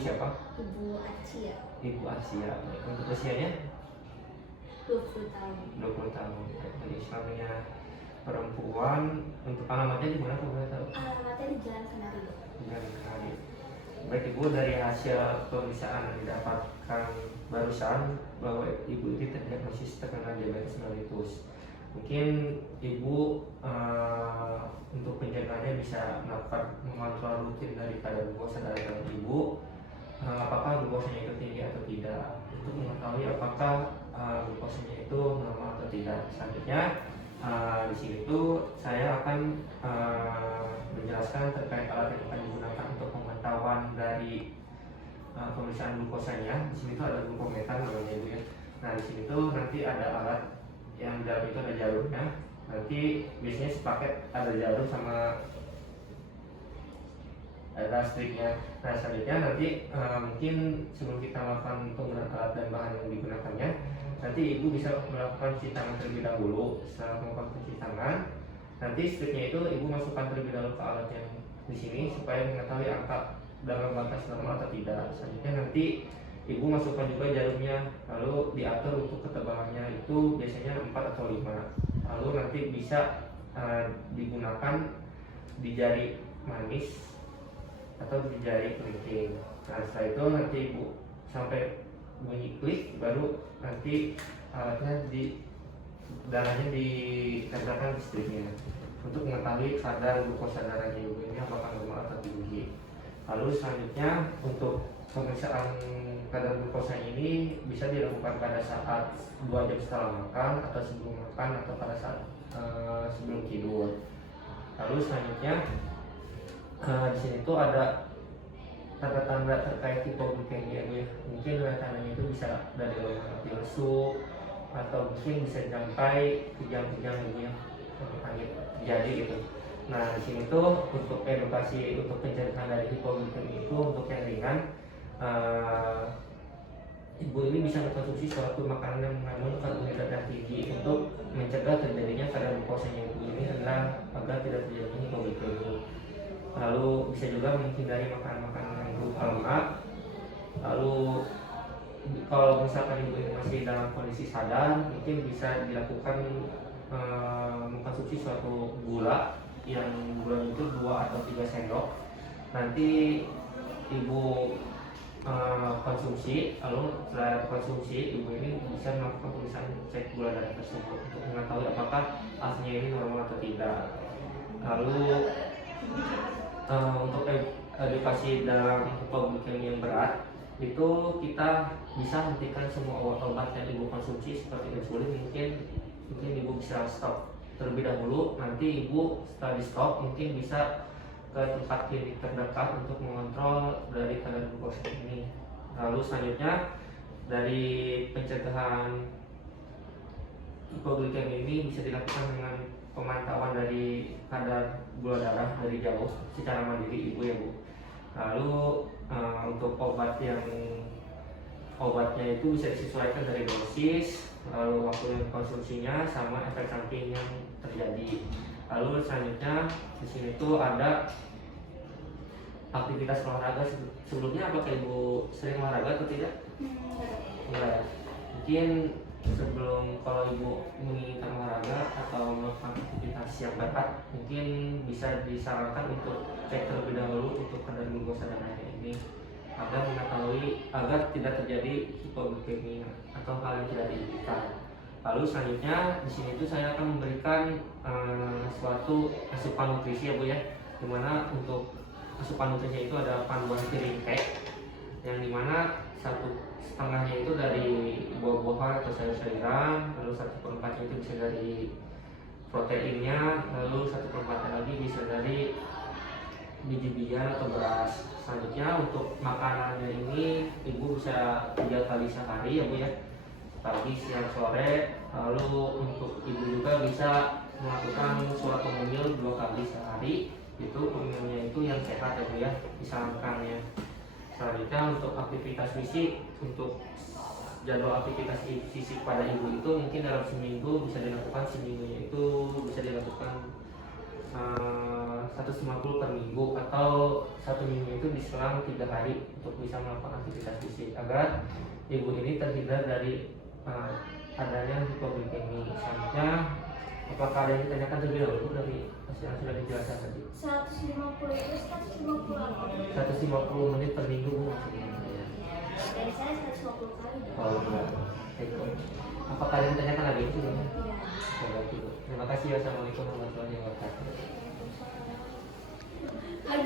siapa? Ibu Acia. Ibu Asia. Untuk usianya 20 tahun. 20 tahun. Jadi suaminya perempuan. Untuk alamatnya di mana kamu boleh tahu? Alamatnya di Jalan Kenari. Jalan Kenari. Baik Ibu, dari hasil pemeriksaan yang didapatkan barusan bahwa Ibu ini terdiagnosis terkena diabetes mellitus. Mungkin Ibu untuk penjagaannya bisa melakukan mengontrol rutin dari kadar glukosa darah Ibu, apakah glukosanya itu tinggi atau tidak, untuk mengetahui apakah glukosanya itu normal atau tidak. Selanjutnya di sini tuh saya akan menjelaskan terkait alat yang akan digunakan untuk pemantauan dari pemeriksaan glukosanya. Di sini tuh ada glukometer namanya Ibu ya. Nah di sini tuh nanti ada alat yang di dalam itu ada jarumnya. Nanti biasanya sepaket ada jarum sama ada striknya. Nah selanjutnya nanti mungkin sebelum kita melakukan penggunaan alat dan bahan yang digunakannya, nanti Ibu bisa melakukan cuci tangan terlebih dahulu. Setelah melakukan cuci tangan, nanti striknya itu Ibu masukkan terlebih dahulu ke alat yang di sini supaya mengetahui angka dalam batas normal atau tidak. Selanjutnya nanti Ibu masukkan juga jarumnya, lalu diatur untuk ketebalannya itu biasanya 4 atau 5. Lalu nanti bisa digunakan di jari manis atau di jari kelingking. Nah setelah itu nanti Ibu sampai bunyi klik, baru nanti alatnya darahnya ditempelkan di stripnya untuk mengetahui kadar glukosa darahnya Ibu ini apakah normal atau tinggi. Lalu selanjutnya untuk pemeriksaan kadar glukosa ini bisa dilakukan pada saat 2 jam setelah makan, atau sebelum makan, atau pada saat sebelum tidur. Lalu selanjutnya di sini tuh ada tanda-tanda terkait hipoglikemia ya. Mungkin tandanya itu bisa dari lemah hati lesu, atau mungkin bisa sampai kejang-kejang yang terjadi gitu. Nah di sini tuh untuk edukasi untuk pencegahan dari hipoglikemia itu untuk yang ringan, Ibu ini bisa mengkonsumsi suatu makanan yang mengandung karbohidrat yang tinggi untuk mencegah terjadinya kadar glukosanya Ibu ini adalah agar tidak terjadi hipoglikemia. Lalu bisa juga menghindari makanan-makanan yang berupa lemak. Lalu kalau misalkan Ibu ini masih dalam kondisi sadar, mungkin bisa dilakukan mengkonsumsi suatu gula yang gulanya itu 2 atau 3 sendok. Nanti Ibu konsumsi, lalu setelah konsumsi Ibu ini bisa melakukan pemeriksaan cek gula darah tersebut untuk mengetahui apakah aslinya ini normal atau tidak. Lalu untuk edukasi dalam hipoglikemia yang berat itu kita bisa hentikan semua obat-obat yang Ibu konsumsi seperti insulin. Mungkin Ibu bisa stop terlebih dahulu. Nanti Ibu setelah di stop mungkin bisa ke tempat klinik terdekat untuk mengontrol dari kadar glukosa ini. Lalu selanjutnya dari pencegahan hipoglikemia ini bisa dilakukan dengan pemantauan dari kadar gula darah dari jauh secara mandiri Ibu ya Bu. Lalu untuk obatnya itu bisa disesuaikan dari dosis, lalu waktu konsumsinya, sama efek samping yang terjadi. Lalu selanjutnya di sini tuh ada aktivitas olahraga. Sebelumnya apakah Ibu sering olahraga atau tidak? Enggak. Mungkin sebelum kalau Ibu menginginkan olahraga atau melakukan aktivitas yang berat, mungkin bisa disarankan untuk cek terlebih dahulu untuk kadar glukosa darahnya ini agar tidak terjadi hipoglikemia atau hal yang tidak diinginkan. Lalu selanjutnya di sini tuh saya akan memberikan suatu asupan nutrisi ya Bu ya, dimana untuk asupan nutrisinya itu ada panduan piring cake, yang dimana 1/2 itu dari buah-buahan atau sayur-sayuran, lalu 1/4 itu bisa dari proteinnya, lalu 1/4 lagi bisa dari biji-bijian atau beras. Selanjutnya untuk makanannya ini Ibu bisa 3 kali sehari ya Bu ya, pagi, siang, sore. Lalu untuk Ibu juga bisa melakukan suatu pemil 2 kali sehari. Itu pemilnya itu yang sehat ya Bu ya, disarankannya. Selanjutnya untuk aktivitas fisik, untuk jadwal aktivitas fisik pada Ibu itu mungkin dalam seminggu bisa dilakukan, seminggunya itu bisa dilakukan 150 per minggu, atau satu minggu itu diselang 3 hari untuk bisa melakukan aktivitas fisik agar ibu ini terhindar dari adanya hipoglikemi. Misalnya, apakah ada yang ditanyakan terlebih dahulu dari hasil yang sudah dijelaskan tadi? 150 itu 150 apa? 150 menit per minggu Bu, maksudnya. Dari saya 150 kali dong. Oh iya, baik. Apakah ada yang ditanyakan lagi sebelumnya? Tidak. Baik, Bu. Terima kasih. Wassalamualaikum warahmatullahi wabarakatuh.